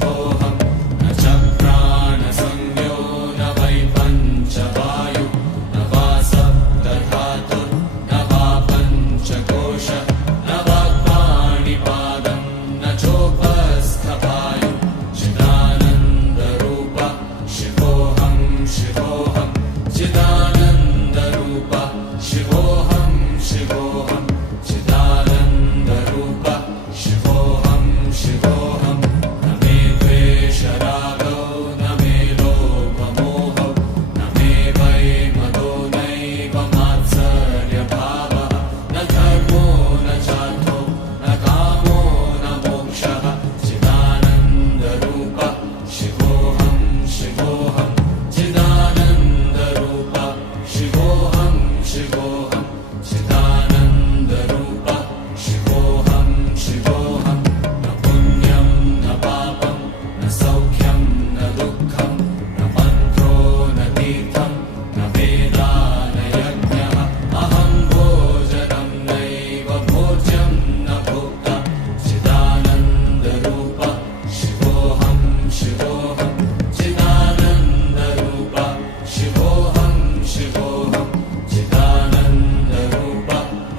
शिवोऽहं न च प्राणसंज्ञो न वै पञ्चवायु न वा सप्तधातुर्न वा पञ्चकोश न वाक्पाणिपादं न चोपस्थवायु चिदानन्दरूप शिवोऽहं शिवोऽहं चिदानन्दरूप शिवोऽहं शिवोऽहं चिदानन्दरूप शिवोऽहं शिवोऽहं न मे द्वेषरागौ न मे लोभमोहौ न मे वै मदो नैव मात्सर्यभावः न धर्मो न चार्थो न कामो न मोक्षः चिदानन्दरूप शिवोऽहं शिवोऽहं चिदानन्दरूप शिवोऽहं शिवोऽहं चिदानन्दरूप शिवोऽहं शिवोऽहं न पुण्यं न पापं न सौख्यं न दुःखं न मन्त्रो न तीर्थं न वेदा न यज्ञः अहं भोजनं नैव भोज्यं न भोक्ता चिदानन्दरूप शिवोऽहं शिवोऽहं चिदानन्दरूप शिवोऽहं शिवोऽहं चिदानन्दरूप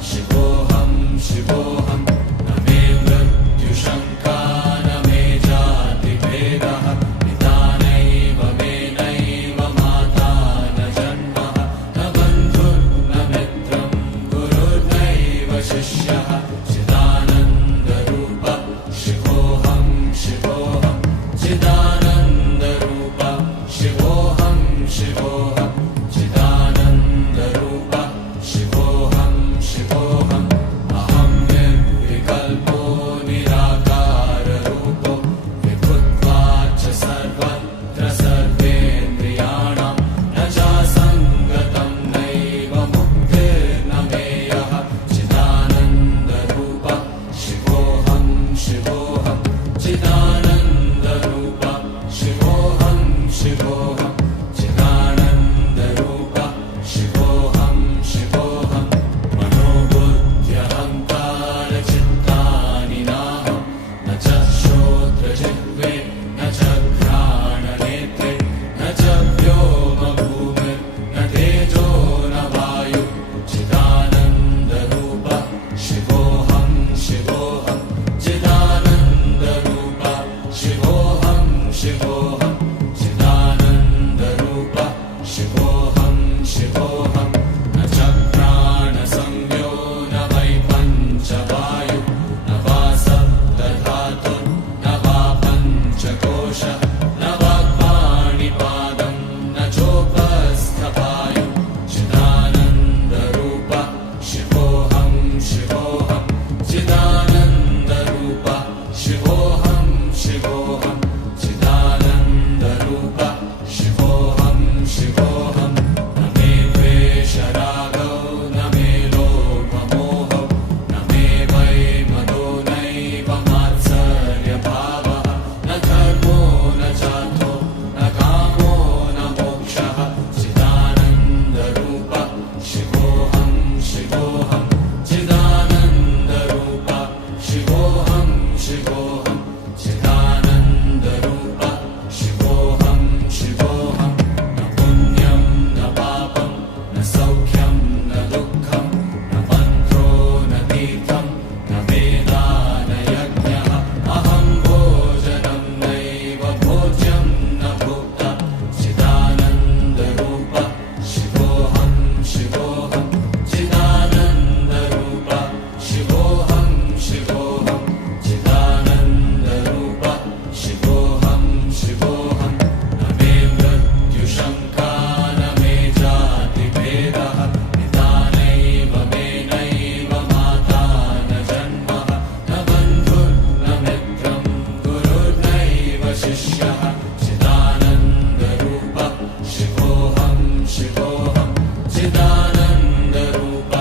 शिवोऽहं शिवोऽहं न मे मृत्युशङ्का न मे जातिभेदः पिता नैव मे नैव माता न जन्मः न बन्धुर्न मित्रं गुरुर्नैव शिष्यः चिदानन्दरूप शिवोऽहं शिवोऽहं चिदानन्दरूप शिवोऽहं शिवोऽहं चिदानन्दरूप शिवोऽहं शिवोऽहम् अहं निर्विकल्पो निराकाररूपो विभुत्वाच्च सर्वत्र सर्वेन्द्रियाणां न चासङ्गतं नैव मुक्तिर्न मेयः चिदानन्दरूप शिवोऽहं शिवोऽहं चिदानन्दरूप शिवोऽहं शिवोऽहं चिदानन्दरूप शिवोऽहं शिवोऽहं मनोबुद्ध्यहङ्कारचित्तानि नाहं न च श्रोत्रजिह्वे न च घ्राणनेत्रे न च व्योमभूमिर्न तेजो न वायु चिदानन्दरूप शिवोऽहं शिवोऽहं चिदानन्दरूप शिवोऽहं शिवोऽहं चिदानन्दरूप शिवोऽहं शिवोऽहं न च प्राणसंज्ञो न वै पञ्चवायु न वा सप्तधातुर्न वा पञ्चकोश न वाक्पाणिपादं न चोपस्थवायु चिदानन्दरूप शिवोऽहं शिवोऽहं चिदानन्दरूप शिवोऽहं शिवोऽहं चिदानन्दरूप शिवोऽहं शिवोऽहं न मे द्वेषरागौ न मे लोभमोहौ न मे वै मदो नैव मात्सर्यभावः न धर्मो न चार्थो न कामो न मोक्षः चिदानन्दरूप शिवोऽहं शिवोऽहं चिदानन्दरूप शिवोऽहं शिवोऽहं चिदानन्दरूप शिवोऽहं शिवोऽहं न पुण्यं न पापं न सौख्यं न दुःखं न मन्त्रो न तीर्थं न वेदा न यज्ञः अहं भोजनं नैव भोज्यं न भोक्ता चिदानन्दरूप शिवोऽहं शिवोऽहं चिदानन्दरूप शिवोऽहं शिवोऽहं चिदानन्दरूप शिवोऽहं शिवोऽहं न मे मृत्युशङ्का न मे जातिभेदः पिता नैव मे नैव माता न जन्मः न बन्धुर्न मित्रं गुरुर्नैव शिष्यः चिदानन्दरूप शिवोऽहं शिवोऽहं चिदानन्दरूप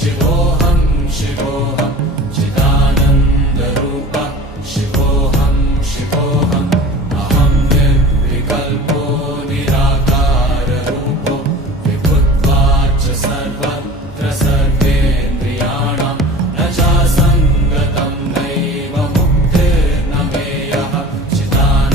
शिवोऽहं शिवोऽहं चिदानन्दरूप शिवोऽहं शिवोऽहम् अहं निर्विकल्पो निराकाररूपो विभुत्वाच्च सर्वत्र सर्वेन्द्रियाणां न चासङ्गतं नैव मुक्तिर्न मेयः चिदानन्दरूप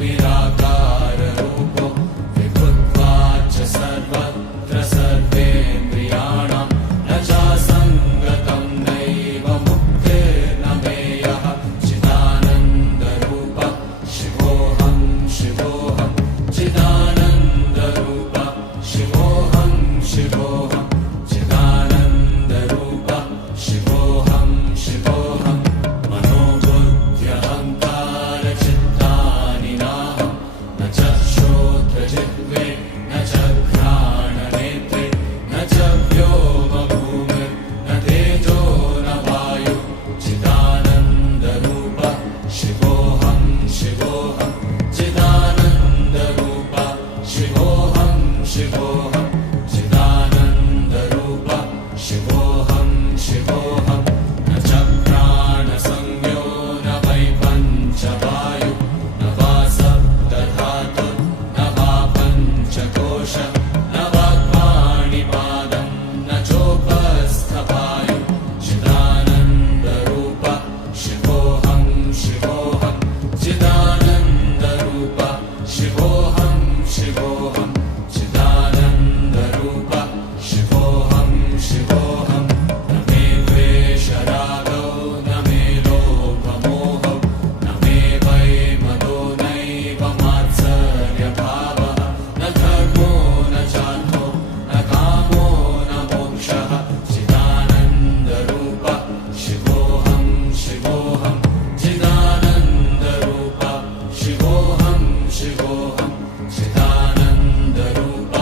निराकाररूपो विभुत्वाच्च सर्वत्र सर्वेन्द्रियाणां न चासङ्गतं नैव मुक्तिर्न मेयः चिदानन्दरूप शिवोऽहं शिवोऽहं चिदानन्दरूप शिवोऽहं शिवोऽहं चिदानन्दरूप शिवोऽहं शिवोऽहं मनोबुद्ध्यहङ्कारचित्तानि नाहं न च श्रोत्रजिह्वे न च घ्राणनेत्रे न च व्योमभूमिर्न तेजो न वायु चिदानन्दरूप शिवोऽहं शिवोऽहं चिदानन्दरूप शिवोऽहं शिवोऽहं चिदानन्दरूप शिवोऽहं शिवोऽहं न च प्राणसंज्ञो न वै पञ्चवायु न वा सप्तधातुर्न वा पञ्चकोश न वाक्पाणिपादं न चोपस्थपायु चिदानन्दरूप शिवोऽहं शिवोऽहं चिदानन्दरूप शिवोऽहं शिवोऽहं चिदानन्दरूप शिवोऽहं शिवोऽहं न मे द्वेषरागौ न मे लोभमोहौ न मे वै मदो नैव मात्सर्यभावः न धर्मो न चार्थो न कामो न मोक्षः चिदानन्दरूप शिवोऽहं शिवोऽहं चिदानन्दरूप शिवोऽहं शिवोऽहं चिदानन्दरूप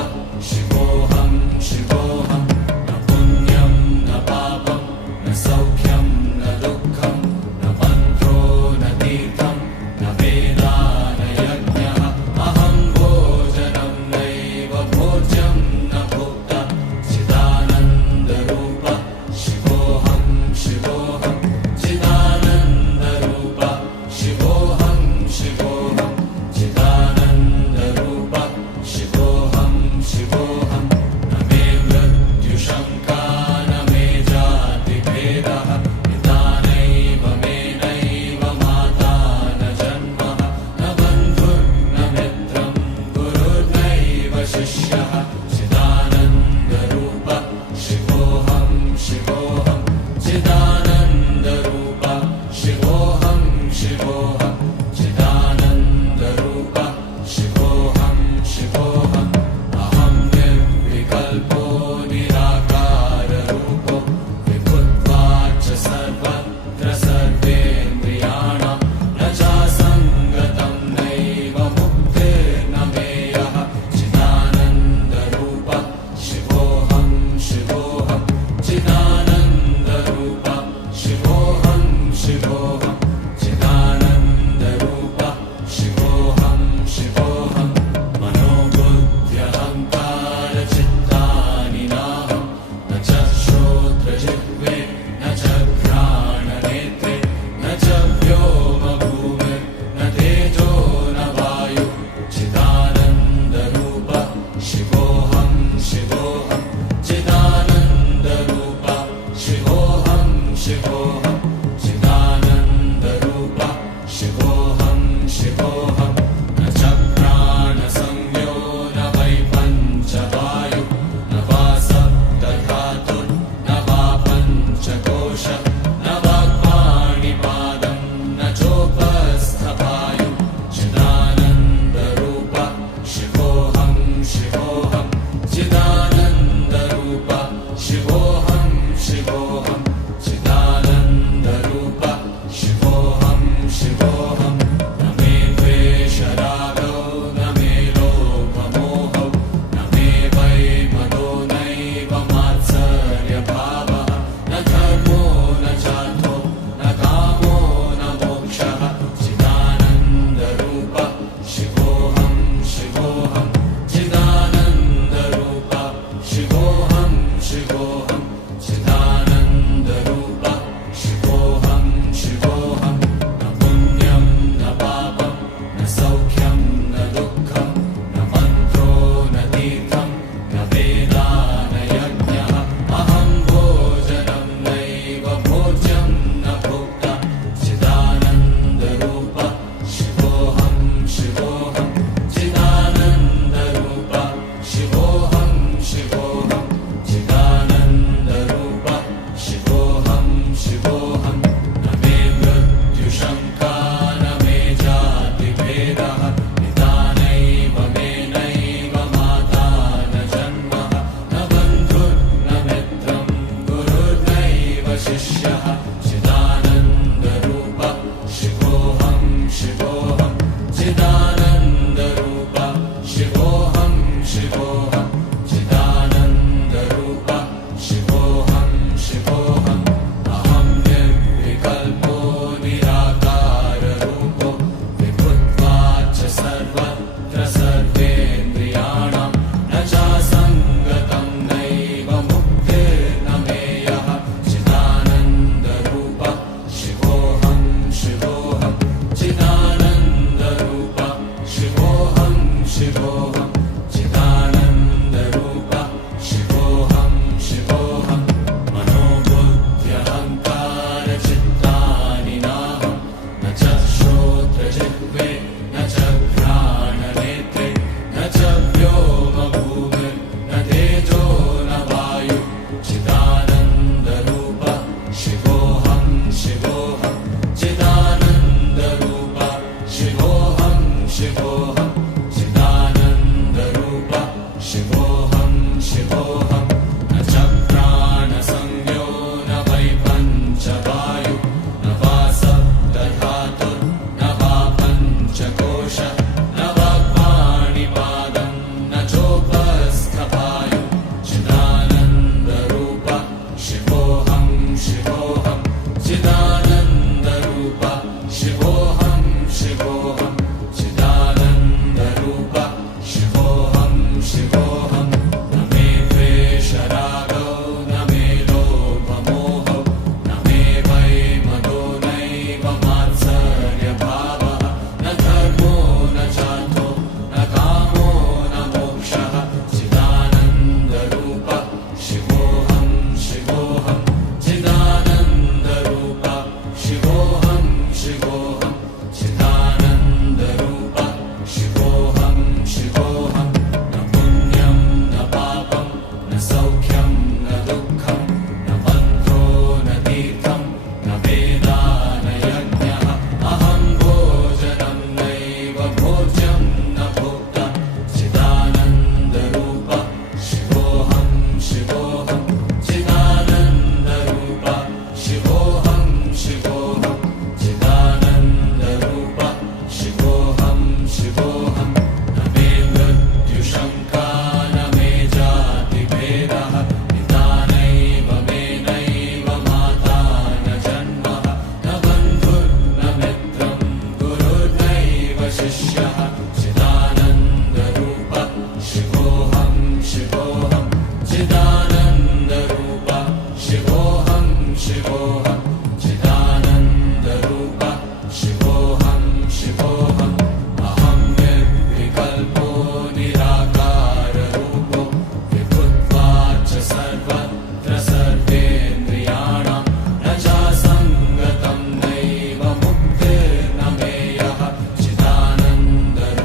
शिवोऽहं शिवोऽहं न पुण्यं न पापं न सौख्यं न दुःखं न मन्त्रो न तीर्थं न वेदा न यज्ञः अहं भोजनं नैव भोज्यं न भोक्ता चिदानन्दरूप शिवोऽहं शिवोऽहं चिदानन्दरूप शिवोऽहं शिवोऽहं चिदानन्दरूप चिदानन्दरूप शिवोऽहं शिवोऽहं चिदानन्दरूप शिवोऽहं शिवोऽहम् अहं निर्विकल्पो निराकाररूपो विभुत्वाच्च सर्वत्र सर्वेन्द्रियाणां न चासङ्गतं नैव मुक्तिर्न मेयः चिदानन्दरूप शिवोऽहं शिवोऽहं चिदानन्दरूप शिवोऽहं शिवोऽहं चिदानन्दरूप शिवोऽहं शिवोऽहं मनोबुद्ध्यहङ्कारचित्तानि नाहं न च श्रोत्रजिह्वे न च घ्राणनेत्रे न च व्योमभूमिर्न तेजो न वायु चिदानन्दरूप शिवोऽहं शिवोऽहं चिदानन्दरूप शिवोऽहं शिवोऽहं चिदानन्दरूप शिवोऽहं शिवोऽहं न च प्राणसंज्ञो न वै पञ्चवायु न वा सप्तधातुर्न वा पञ्चकोश न वा पाणिपादं न चोपस्थपायु चिदानन्दरूप शिवोऽहं शिवोऽहं चिदानन्दरूप शिवोऽहं शिवोऽहं चिदानन्दरूप शिवोऽहं शिवोऽहं न मे द्वेषरागौ न मे लोभमोहौ न मे वै मदो नैव मात्सर्यभावः न धर्मो न चार्थो न कामो न मोक्षः चिदानन्दरूप शिवोऽहं शिवोऽहं चिदानन्दरूप शिवोऽहं शिवोऽहं चिदानन्दरूप शिवोऽहं शिवोऽहं न पुण्यं न पापं न सौख्यं न दुःखं न बन्धो न तीर्थं न वेदा न यज्ञः अहं भोजनं नैव भोज्यं न भोक्ता चिदानन्दरूप शिवोऽहं शिवोऽहं चिदानन्दरूप शिवोऽहं शिवोऽहं चिदानन्दरूप शिवोऽहं शिवोऽहं न मे मृत्युशङ्का न मे जातिभेदः पिता नैव मे नैव माता न जन्मः न बन्धुर्न मित्रं गुरुर्नैव शिष्यः चिदानन्दरूप शिवोऽहं शिवोऽहं चिदानन्दरूप शिवोऽहं शिवोऽहं चिदानन्दरूप शिवोऽहं शिवोऽहम् अहं निर्विकल्पो निराकाररूपो विभुत्वाच्च सर्वत्र सर्वेन्द्रियाणां न चासङ्गतं नैव मुक्तिर्न मेयः चिदानन्दरूप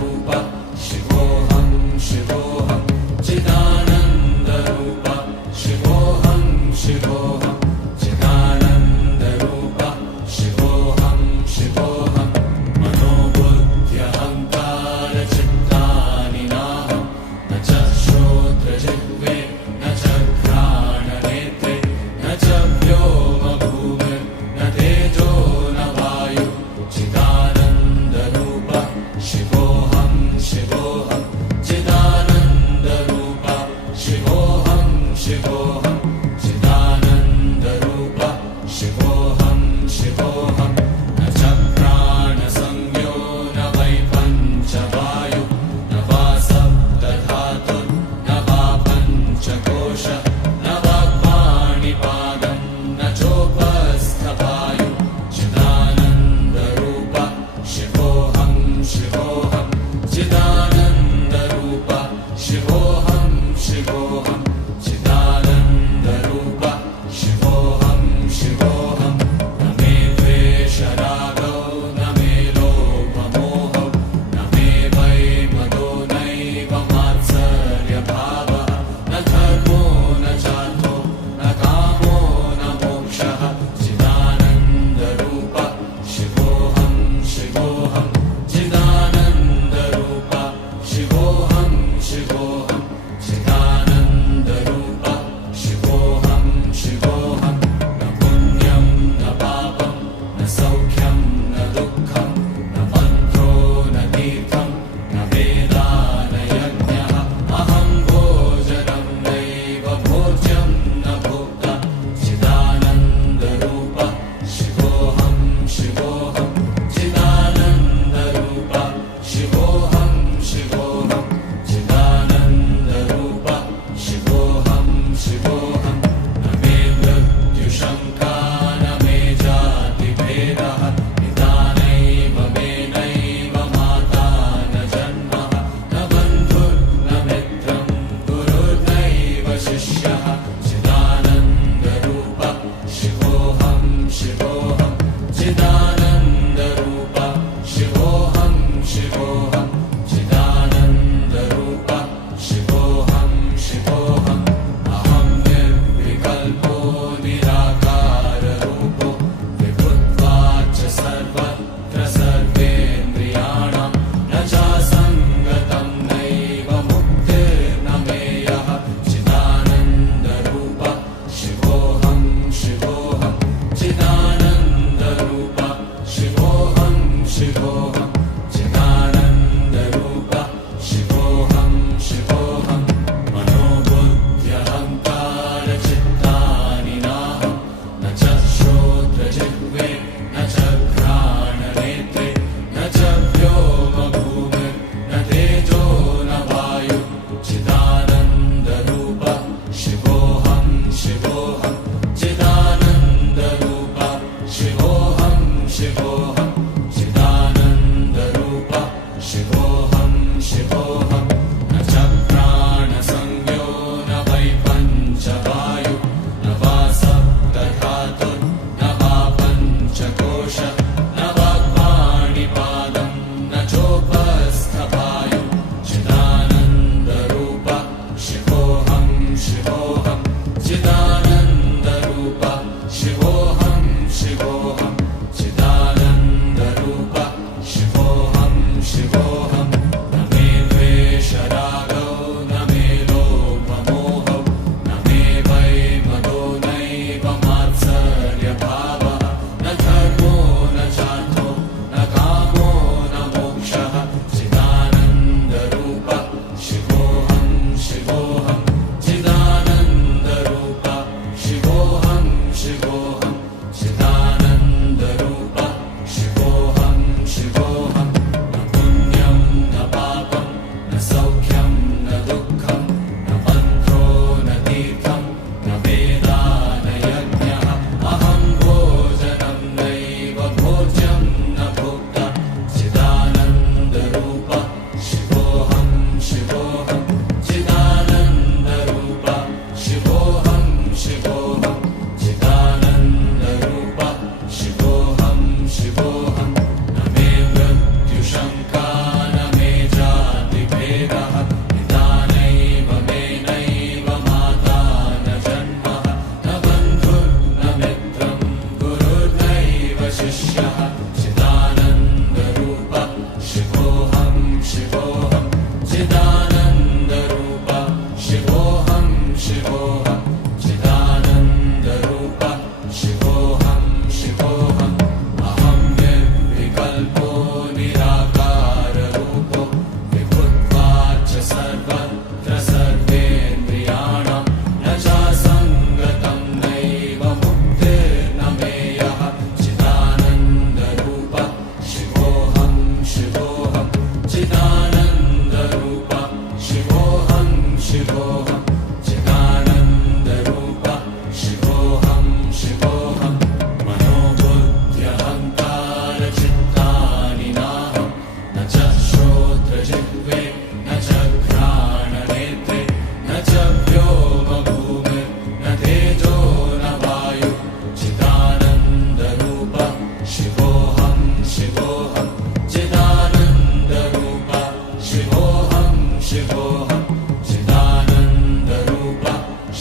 शिवोऽहं चिदानन्दरूप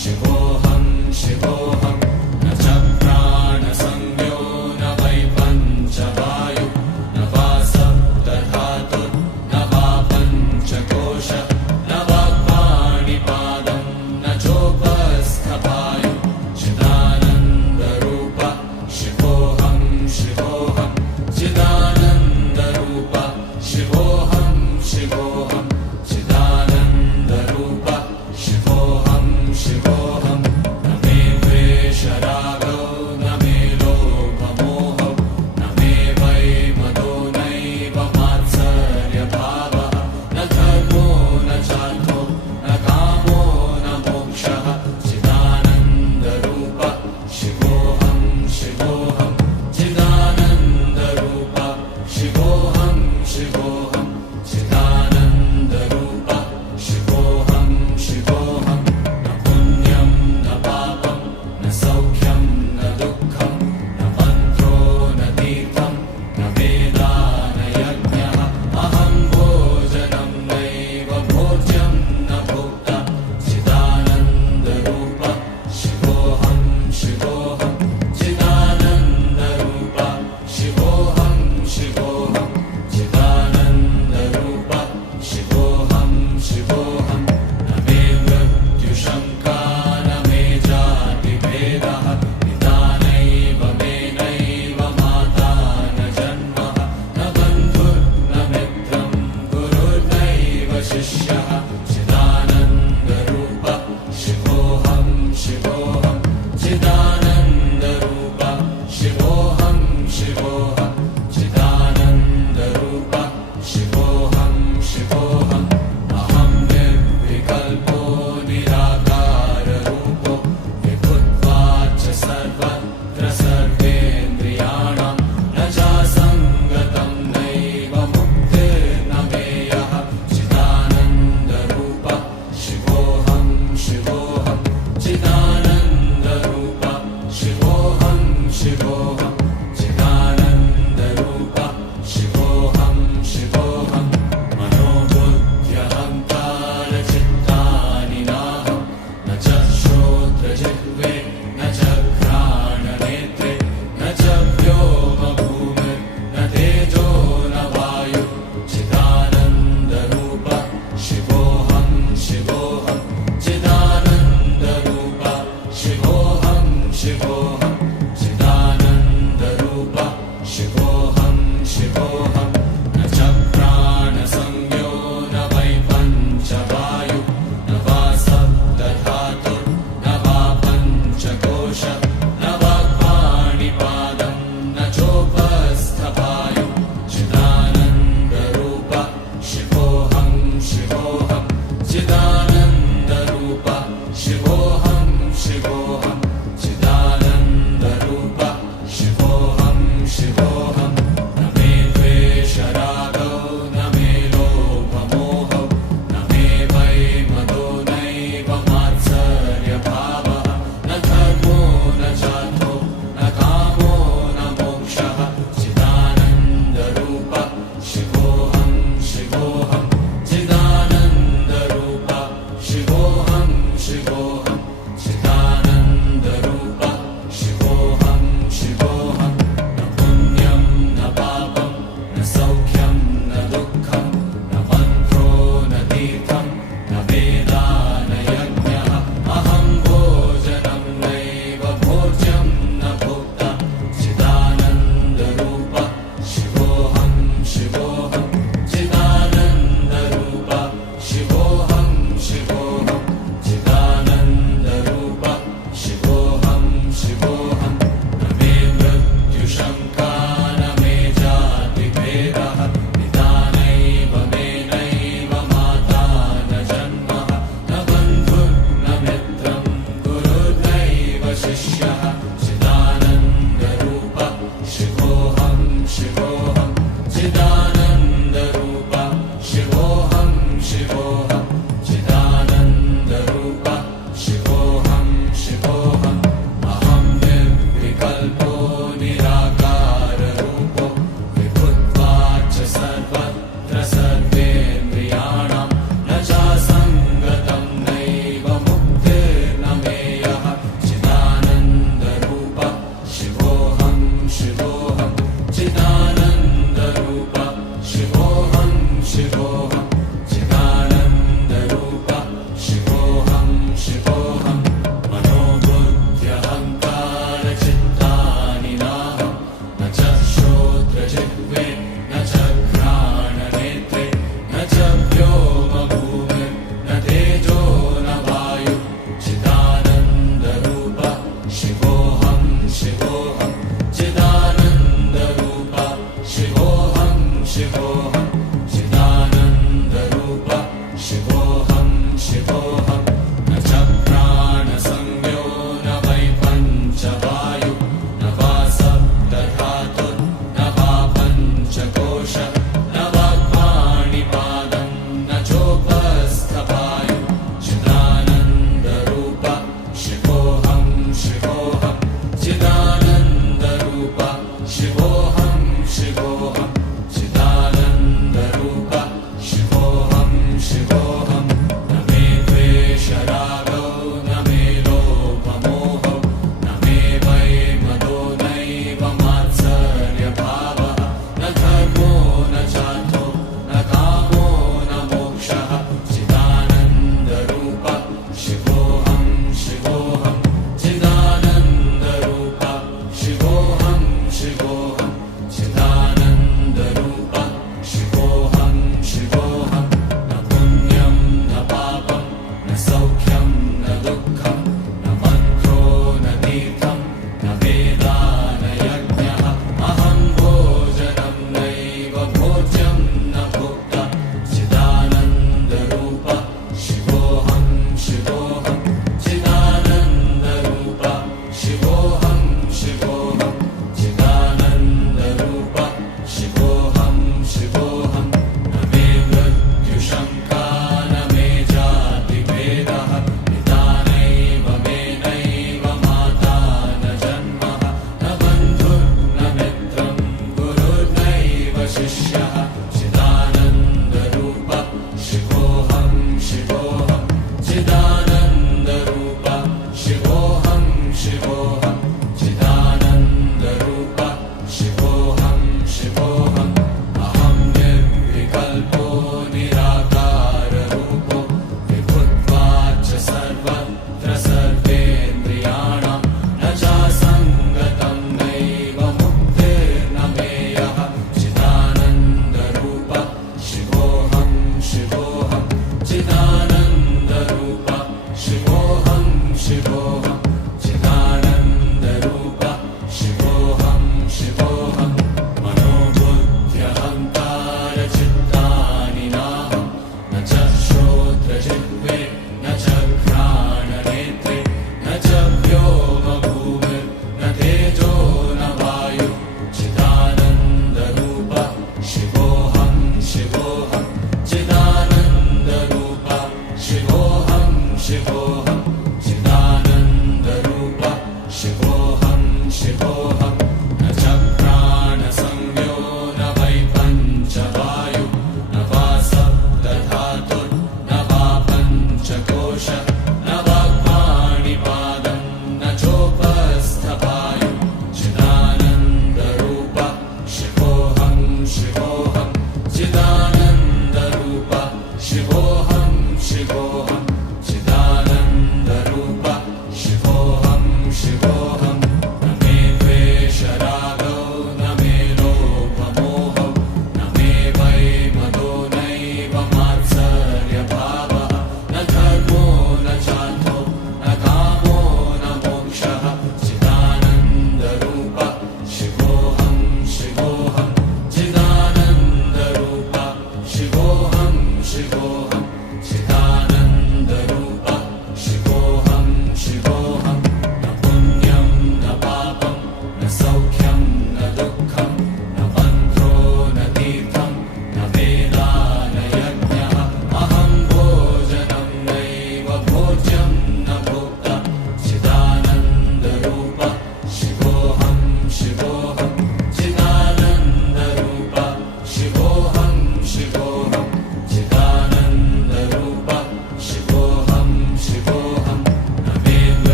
शिवोऽहं शिवोऽहं न च प्राणसंज्ञो न वै पञ्चवायु न वा सप्तधातुर् न वा पञ्चकोश न वा पाणिपादं न चोपस्थपायु चिदानन्दरूप शिवोऽहं शिवोऽहं चिदानन्दरूप शिवोऽहं शिवोऽहं चिदानन्दरूप शिवोऽहं शिवोऽहं न मे द्वेषरागो न मे लोभमोहो न मे वै मदो नैव मात्सर्यभावः न धर्मो न चार्थो न कामो न मोक्षः चिदानन्दरूप शिवोऽहं शिवोऽहं चिदानन्दरूप शिवोऽहं शिवोऽहं चिदानन्दरूप शिवोऽहं शिवोऽहं न पुण्यं न पापं न सौख्यं न दुःखं न मन्त्रो न तीर्थं न वेदा न यज्ञः अहं भोजनं नैव भोज्यं न भोक्ता चिदानन्दरूप शिवोऽहं शिवोऽहं चिदानन्दरूप शिवोऽहं शिवोऽहं चिदानन्दरूप शिवोऽहं शिवोऽहं न मे मृत्युशङ्का न मे जातिभेदः पिता नैव मे नैव माता न जन्मः न बन्धुर्न मित्रं गुरुर्नैव शिष्यः चिदानन्दरूप शिवोऽहं शिवोऽहं चिदानन्दरूप शिवोऽहं शिवोऽहं चिदानन्दरूप शिवोऽहं शिवोऽहम् अहं निर्विकल्पो निराकाररूपो विभुत्वाच्च सर्वत्र सर्वेन्द्रियाणां न चासङ्गतं नैव मुक्तिर्न मेयः चिदानन्दरूप शिवोऽहं शिवोऽहं चिदानन्दरूप शिवोऽहं शिवोऽहं चिदानन्दरूप शिवोऽहं शिवोऽहं मनोबुद्ध्यहङ्कारचित्तानि नाहं न च श्रोत्रजिह्वे न च घ्राणनेत्रे न च व्योमभूमिर्न तेजो न वायु चिदानन्दरूप शिवोऽहं शिवोऽहं चिदानन्दरूप शिवोऽहं शिवोऽहं चिदानन्दरूप शिवोऽहं शिवोऽहं न च प्राणसंज्ञो न वै पञ्चवायु न वा सप्तधातुर् न वा पञ्चकोश न वा पाणिपादं न चोपस्थपायु चिदानन्दरूप शिवोऽहं शिवोऽहं चिदानन्दरूप शिवोऽहं शिवोऽहं चिदानन्दरूप शिवोऽहं शिवोऽहं न मे द्वेषरागो न मे लोभमोहो न मे वै मदो नैव मात्सर्यभावः न धर्मो न चार्थो न कामो न मोक्षः चिदानन्दरूप शिवोऽहं शिवोऽहं चिदानन्दरूप शिवोऽहं शिवोऽहं चिदानन्दरूप शिवोऽहं शिवोऽहं न पुण्यं न पापं न सौख्यं न दुःखं न मन्त्रो न तीर्थं न वेदा न यज्ञः अहं भोजनं नैव भोज्यं न भोक्ता चिदानन्दरूप शिवोऽहं शिवोऽहं चिदानन्दरूप शिवोऽहं शिवोऽहं चिदानन्दरूप शिवोऽहं शिवोऽहं न मे मृत्युशङ्का न मे जातिभेदः पिता नैव मे नैव माता न जन्मः न बन्धुर्न मित्रं गुरुर्नैव शिष्यः चिदानन्दरूप शिवोऽहं शिवोऽहं चिदानन्दरूप शिवोऽहं शिवोऽहं चिदानन्दरूप शिवोऽहं शिवोऽहम् अहं निर्विकल्पो निराकाररूपो विभुत्वाच्च सर्वत्र सर्वेन्द्रियाणां न चा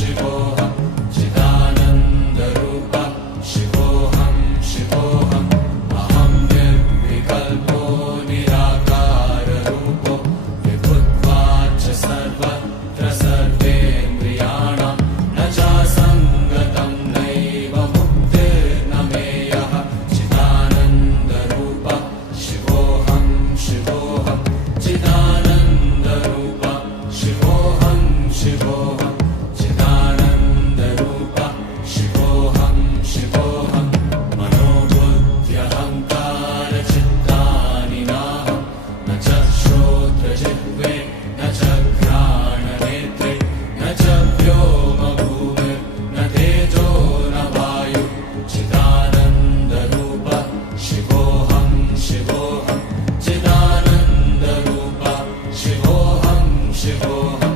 शिवोऽहं चिदानन्दरूप शिवोऽहं शिवोऽहम् अहं निर्विकल्पो निराकाररूपो विभुत्वाच्च सर्वत्र सर्वेन्द्रियाणां न चासङ्गतं नैव मुक्तिर्न मेयः चिदानन्दरूप शिवोऽहं शिवोऽहं चिदानन्दरूप शिवोऽहं शिवोऽहं चिदानन्दरूप शिवोऽहं शिवोऽहं मनोबुद्ध्यहङ्कारचित्तानि नाहं न च श्रोत्रजिह्वे न च घ्राणनेत्रे न च व्योमभूमिर्न तेजो न वायुः चिदानन्दरूप शिवोऽहं शिवोऽहं चिदानन्दरूप शिवोऽहं शिवोऽहं